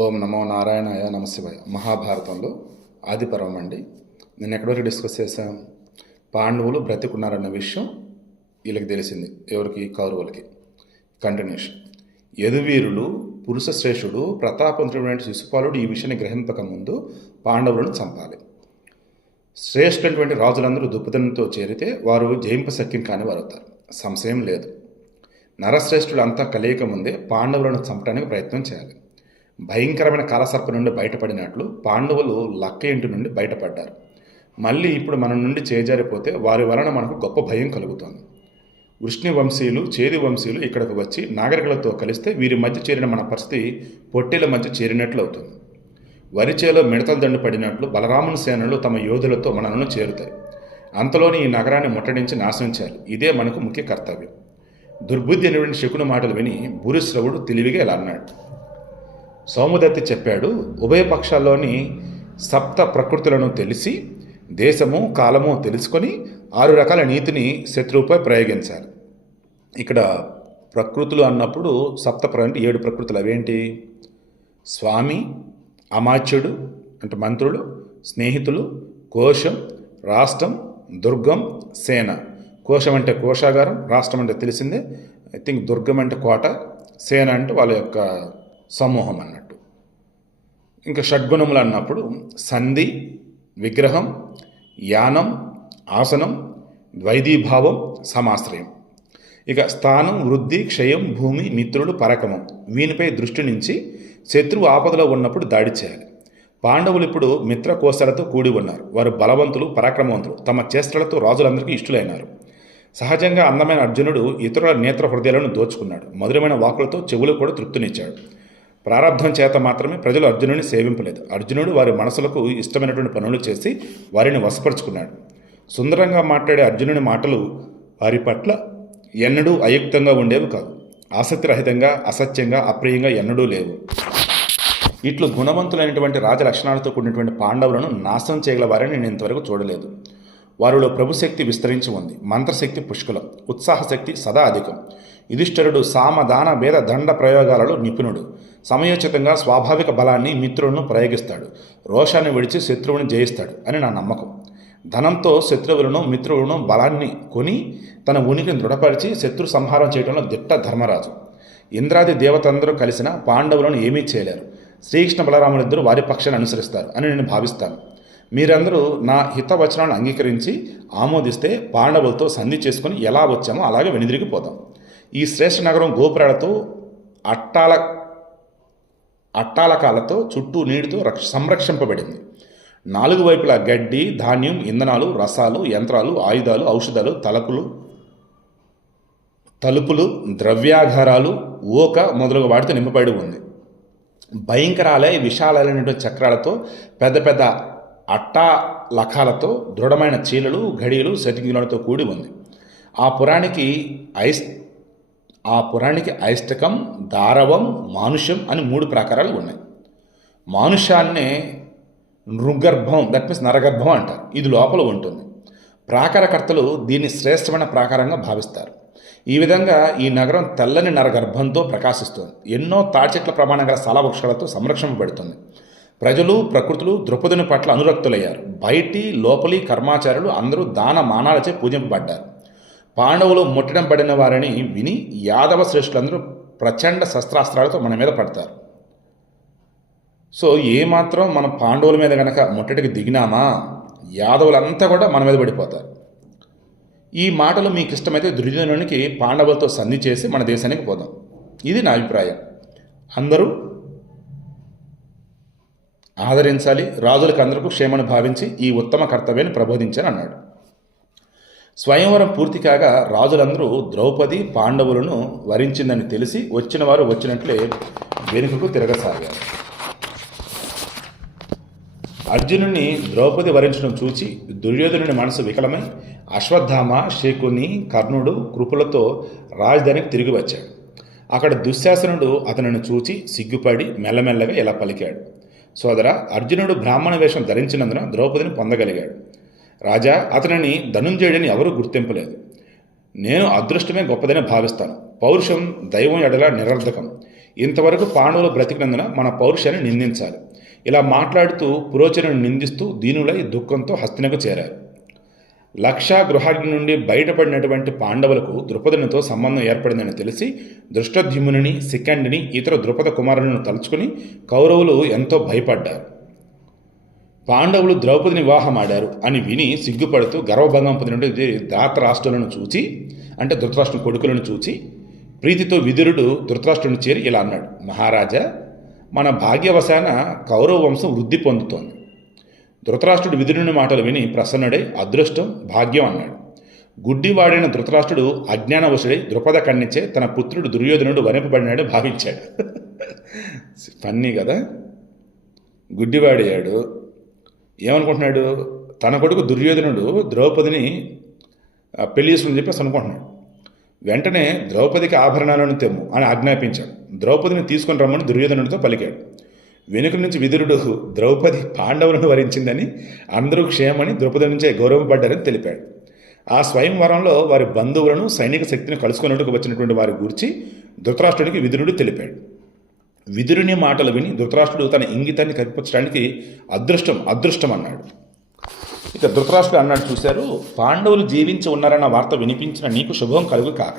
ఓం నమో నారాయణాయ నమశివాయ. మహాభారతంలో ఆదిపర్వం అండి. నేను ఎక్కడివరకు డిస్కస్ చేశాను? పాండవులు బ్రతికున్నారన్న విషయం వీళ్ళకి తెలిసింది. ఎవరికి? కౌరవులకి. కంటిన్యూషన్. యదువీరులు, పురుష శ్రేష్ఠుడు, ప్రతాపవంతుడైన శిశుపాలుడు ఈ విషయాన్ని గ్రహింపక ముందు పాండవులను చంపాలి. శ్రేష్ఠటువంటి రాజులందరూ దుప్పదనంతో చేరితే వారు జయింపశక్యం కాని వారు అవుతారు. సంశయం లేదు. నరశ్రేష్ఠుడు అంతా కలియక ముందే పాండవులను చంపడానికి ప్రయత్నం చేయాలి. భయంకరమైన కాలసర్ప నుండి బయటపడినట్లు పాండవులు లక్క ఇంటి నుండి బయటపడ్డారు. మళ్ళీ ఇప్పుడు మన నుండి చేజారిపోతే వారి వలన మనకు గొప్ప భయం కలుగుతోంది. వృష్ణి వంశీయులు, చేది వంశీయులు ఇక్కడికి వచ్చి నాగరికులతో కలిస్తే వీరి మధ్య చేరిన మన పరిస్థితి పొట్టేల మధ్య చేరినట్లు అవుతుంది. వరిచేలో మిడతల దండు పడినట్లు బలరాముని సేనలు తమ యోధులతో మనలను చేరుతాయి. అంతలోని ఈ నగరాన్ని ముట్టడించి నాశనం చేయాలి. ఇదే మనకు ముఖ్య కర్తవ్యం. దుర్బుద్ధి అనేటువంటి శకుని మాటలు విని భూరిశ్రవుడు తెలివిగా ఇలా అన్నాడు. సోమదత్తి చెప్పాడు, ఉభయ పక్షాల్లోని సప్త ప్రకృతులను తెలిసి దేశము కాలము తెలుసుకొని 6 రకాల నీతిని శత్రువుపై ప్రయోగించాలి. ఇక్కడ ప్రకృతులు అన్నప్పుడు అంటే 7 ప్రకృతులు. అవేంటి? స్వామి, అమాత్యుడు అంటే మంత్రులు, స్నేహితులు, కోశం, రాష్ట్రం, దుర్గం, సేన. కోశం అంటే కోశాగారం, రాష్ట్రం అంటే తెలిసిందే. ఐ థింక్ దుర్గం అంటే కోట, సేన అంటే వాళ్ళ యొక్క సమూహం అన్నట్టు. ఇంకా షడ్గుణములు అన్నప్పుడు సంధి, విగ్రహం, యానం, ఆసనం, ద్వైదీభావం, సమాశ్రయం. ఇక స్థానం, వృద్ధి, క్షయం, భూమి, మిత్రులు, పరకమం. వీనిపై దృష్టి నుంచి శత్రువు ఆపదలో ఉన్నప్పుడు దాడి చేయాలి. పాండవులు ఇప్పుడు మిత్రకోశాలతో కూడి ఉన్నారు. వారు బలవంతులు, పరాక్రమవంతులు. తమ చేష్టలతో రాజులందరికీ ఇష్టలైనారు. సహజంగా అందమైన అర్జునుడు ఇతరుల నేత్ర హృదయాలను దోచుకున్నాడు. మధురమైన వాకులతో చెవులు కూడా తృప్తినిచ్చాడు. ప్రారంధం చేత మాత్రమే ప్రజలు అర్జునుడిని సేవింపలేదు. అర్జునుడు వారి మనసులకు ఇష్టమైనటువంటి పనులు చేసి వారిని వశపరుచుకున్నాడు. సుందరంగా మాట్లాడే అర్జునుని మాటలు వారి పట్ల ఎన్నడూ అయుక్తంగా ఉండేవి కాదు. ఆసక్తిరహితంగా, అసత్యంగా, అప్రియంగా ఎన్నడూ లేవు. ఇట్లు గుణవంతులైనటువంటి రాజలక్షణాలతో కూడినటువంటి పాండవులను నాశనం చేయగల వారిని నేను ఇంతవరకు చూడలేదు. వారిలో ప్రభుశక్తి విస్తరించి ఉంది. మంత్రశక్తి పుష్కలం, ఉత్సాహశక్తి సదా అధికం. యుధిష్ఠిరుడు సామ, దాన, భేద, దండ ప్రయోగాలలో నిపుణుడు. సమయోచితంగా స్వాభావిక బలాన్ని మిత్రులను ప్రయోగిస్తాడు. రోషాన్ని విడిచి శత్రువుని జయిస్తాడు అని నా నమ్మకం. ధనంతో శత్రువులను, మిత్రులను బలాన్ని కొని తన ఉనికిని దృఢపరిచి శత్రు సంహారం చేయడంలో దిట్ట ధర్మరాజు. ఇంద్రాది దేవతందరూ కలిసిన పాండవులను ఏమీ చేయలేరు. శ్రీకృష్ణ బలరాములిద్దరూ వారి పక్షాన్ని అనుసరిస్తారు అని నేను భావిస్తాను. మీరందరూ నా హితవచనాలను అంగీకరించి ఆమోదిస్తే పాండవులతో సంధి చేసుకుని ఎలా వచ్చామో అలాగే వెనుదిరిగిపోదాం. ఈ శ్రేష్ఠ నగరం గోపురాలతో, అట్టాలకాలతో, చుట్టూ నీటితో సంరక్షింపబడింది. 4 వైపులా గడ్డి, ధాన్యం, ఇంధనాలు, రసాలు, యంత్రాలు, ఆయుధాలు, ఔషధాలు, తలుపులు, ద్రవ్యాగారాలు, ఓక మొదలగు వాటితో నింపబడి ఉంది. భయంకరాలయ విశాలైనటువంటి చక్రాలతో, పెద్ద పెద్ద అట్టాలకాలతో, దృఢమైన చీలలు, ఘడియలు, సెటింగులతో కూడి ఉంది. ఆ పురానికి ఐష్టకం, దారవం, మానుష్యం అని 3 ప్రాకారాలు ఉన్నాయి. మానుష్యాన్నే నృగర్భం, దట్ మీన్స్ నరగర్భం అంటారు. ఇది లోపల ఉంటుంది. ప్రాకారకర్తలు దీన్ని శ్రేష్టమైన ప్రాకారంగా భావిస్తారు. ఈ విధంగా ఈ నగరం తెల్లని నరగర్భంతో ప్రకాశిస్తుంది. ఎన్నో తాడిచెట్ల ప్రమాణం గల స్థలవృక్షాలతో సంరక్షింపబడుతుంది. ప్రజలు, ప్రకృతులు ద్రౌపదుని పట్ల అనురక్తులయ్యారు. బయటి, లోపలి కర్మాచారులు అందరూ దాన మానాలచే పూజింపబడ్డారు. పాండవులు ముట్టడం పడిన వారిని విని యాదవ శ్రేష్ఠులందరూ ప్రచండ శస్త్రాస్త్రాలతో మన మీద పడతారు. సో ఏమాత్రం మన పాండవుల మీద కనుక ముట్టడికి దిగినామా యాదవులంతా కూడా మన మీద పడిపోతారు. ఈ మాటలు మీకు ఇష్టమైతే దుర్యోధనునికి పాండవులతో సంధి చేసి మన దేశానికి పోదాం. ఇది నా అభిప్రాయం. అందరూ ఆదరించాలి. రాజులకు అందరికీ క్షేమను భావించి ఈ ఉత్తమ కర్తవ్యాన్ని ప్రబోధించాను అన్నాడు. స్వయంవరం పూర్తి కాగా రాజులందరూ ద్రౌపది పాండవులను వరించిందని తెలిసి వచ్చిన వారు వచ్చినట్లే వెనుకకు తిరగసాగారు. అర్జునుని ద్రౌపది వరించడం చూచి దుర్యోధనుని మనసు వికలమై అశ్వత్థామ, శకుని, కర్ణుడు కృపులతో రాజధానికి తిరిగి వచ్చాడు. అక్కడ దుశ్శాసనుడు అతనిని చూచి సిగ్గుపడి మెల్లమెల్లగా ఇలా పలికాడు. సోదర, అర్జునుడు బ్రాహ్మణ వేషం ధరించినందున ద్రౌపదిని పొందగలిగాడు. రాజా, అతనిని ధనుంజయుడిని ఎవరూ గుర్తింపలేదు. నేను అదృష్టమే గొప్పదని భావిస్తాను. పౌరుషం దైవం ఎడల నిరర్ధకం. ఇంతవరకు పాండవులు బ్రతికినందున మన పౌరుషాన్ని నిందించాలి. ఇలా మాట్లాడుతూ పురోచనను నిందిస్తూ దీనులై దుఃఖంతో హస్తినకు చేరారు. లక్షా గృహాగ్ని నుండి బయటపడినటువంటి పాండవులకు ద్రుపదునితో సంబంధం ఏర్పడిందని తెలిసి దృష్టద్యుమ్నుని, శిఖండిని, ఇతర ద్రుపద కుమారులను తలుచుకుని కౌరవులు ఎంతో భయపడ్డారు. పాండవులు ద్రౌపదిని వివాహమాడారు అని విని సిగ్గుపడుతూ గర్వభంగం పొందినటువంటి ధాతరాష్ట్రులను చూచి, అంటే ధృతరాష్ట్రుని కొడుకులను చూచి ప్రీతితో విదురుడు ధృతరాష్ట్రుని చేరి ఇలా అన్నాడు: మహారాజా, మన భాగ్యవశాన కౌరవ వంశం వృద్ధి పొందుతోంది. ధృతరాష్ట్రుడు విదురుని మాటలు విని ప్రసన్నుడై అదృష్టం, భాగ్యం అన్నాడు. గుడ్డివాడైన ధృతరాష్ట్రుడు అజ్ఞానవశుడై ద్రుపద కన్నిచే తన పుత్రుడు దుర్యోధనుడు వరింపబడినాడు భావించాడు. ఫన్నీ కదా. గుడ్డివాడయ్యాడు. ఏమనుకుంటున్నాడు? తన కొడుకు దుర్యోధనుడు ద్రౌపదిని పెళ్లి చేసుకుని చెప్పేసి అనుకుంటున్నాడు. వెంటనే ద్రౌపదికి ఆభరణాలను తెమ్ము అని ఆజ్ఞాపించాడు. ద్రౌపదిని తీసుకొని రమ్మని దుర్యోధనుడితో పలికాడు. వెనుక నుంచి విదురుడు ద్రౌపది పాండవులను వరించిందని, అందరూ క్షేమని, ద్రౌపది నుంచే గౌరవపడ్డారని తెలిపాడు. ఆ స్వయంవరంలో వారి బంధువులను, సైనిక శక్తిని కలుసుకున్నట్టుకు వచ్చినటువంటి వారి గురించి ధృతరాష్ట్రుడికి విదురుడు తెలిపాడు. విదురుని మాటలు విని ధృతరాష్ట్రుడు తన ఇంగితాన్ని కనిపించడానికి అదృష్టం అన్నాడు. ఇక ధృతరాష్ట్రుడు అన్నాడు: చూశారు, పాండవులు జీవించి ఉన్నారన్న వార్త వినిపించిన నీకు శుభం కలుగు కాక.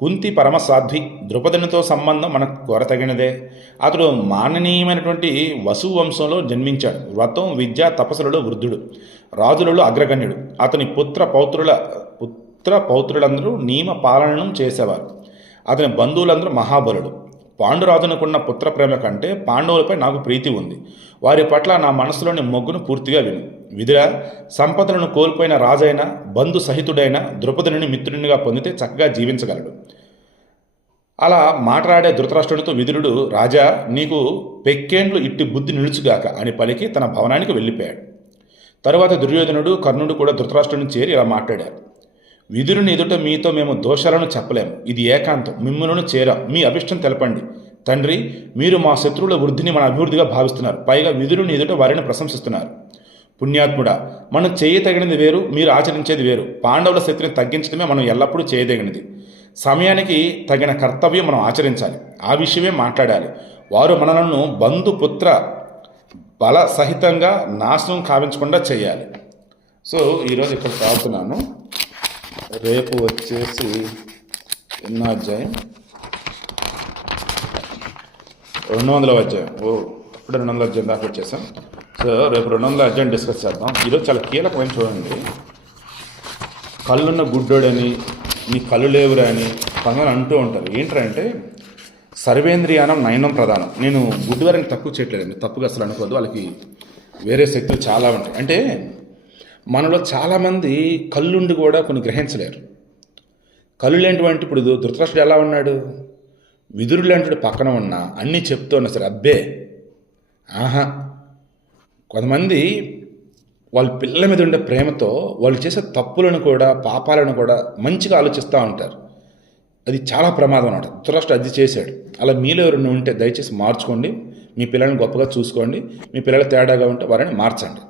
కుంతి పరమసాధ్వి, ద్రుపదునితో సంబంధం మనకు కోరతగినదే. అతడు మాననీయమైనటువంటి వసువు వంశంలో జన్మించాడు. వ్రతం, విద్య, తపస్సులలో వృద్ధుడు, రాజులలో అగ్రగణ్యుడు. అతని పుత్ర పౌత్రులందరూ నియమ పాలనను చేసేవారు. అతని బంధువులందరూ మహాబలుడు. పాండురాజునుకున్న పుత్ర ప్రేమ కంటే పాండవులపై నాకు ప్రీతి ఉంది. వారి పట్ల నా మనసులోని మొగ్గును పూర్తిగా విదుర, సంపదలను కోల్పోయిన రాజైన, బంధు సహితుడైన ద్రుపదుని మిత్రునిగా పొందితే చక్కగా జీవించగలడు. అలా మాట్లాడే ధృతరాష్ట్రుడితో విదురుడు: రాజా, నీకు పెక్కేండ్లు ఇట్టి బుద్ధి నిలుచుగాక అని పలికి తన భవనానికి వెళ్ళిపోయాడు. తరువాత దుర్యోధనుడు, కర్ణుడు కూడా ధృతరాష్ట్రుడిని చేరి ఇలా మాట్లాడారు: విదురుని ఎదుట మీతో మేము దోషాలను చెప్పలేము. ఇది ఏకాంతం. మిమ్ములను చేరాం. మీ అభిష్టం తెలపండి. తండ్రి, మీరు మా శత్రువుల వృద్ధిని మన అభివృద్ధిగా భావిస్తున్నారు. పైగా విదురుని ఎదుట వారిని ప్రశంసిస్తున్నారు. పుణ్యాత్ముడా, మనం చేయతగినది వేరు, మీరు ఆచరించేది వేరు. పాండవుల శక్తిని తగ్గించడమే మనం ఎల్లప్పుడూ చేయదగినది. సమయానికి తగిన కర్తవ్యం మనం ఆచరించాలి. ఆ విషయమే మాట్లాడాలి. వారు మనలను బంధుపుత్ర బల సహితంగా నాశనం కావించకుండా చేయాలి. సో ఈరోజు ఇక్కడ చదువుతున్నాను. రేపు వచ్చేసి ఎన్నో అధ్యాయం? 200వ అధ్యాయం. ఇప్పుడు 200వ అధ్యాయం దాకా వచ్చేసాం. సో రేపు 200వ అధ్యాయం డిస్కస్ చేద్దాం. ఈరోజు చాలా కీలకమైన చూడండి. కళ్ళున్న గుడ్డోడని, నీ కళ్ళు లేవురా అని కొందరు అంటూ ఉంటారు. ఏంటంటే సర్వేంద్రియానం నయనం ప్రధానం. నేను గుడ్డివారిని తక్కువ చేయట్లేదండి, తప్పుగా అసలు అనుకోదు. వాళ్ళకి వేరే శక్తులు చాలా ఉంటాయి. అంటే మనలో చాలామంది కళ్ళుండి కూడా కొన్ని గ్రహించలేరు. కళ్ళు లేనిటువంటి ఇప్పుడు ధృతరాష్ట్రుడు ఎలా ఉన్నాడు? విదురుడు లాంటి పక్కన ఉన్నా అన్నీ చెప్తూ ఉన్నా సరే అబ్బే కొంతమంది వాళ్ళ పిల్లల మీద ఉండే ప్రేమతో వాళ్ళు చేసే తప్పులను కూడా, పాపాలను కూడా మంచిగా ఆలోచిస్తూ ఉంటారు. అది చాలా ప్రమాదం అన్నమాట. ధృతరాష్ట్రుడు అది చేశాడు. అలా మీలో ఎవరైనా ఉంటే దయచేసి మార్చుకోండి. మీ పిల్లల్ని గొప్పగా చూసుకోండి. మీ పిల్లలు తేడాగా ఉంటే వారిని మార్చండి.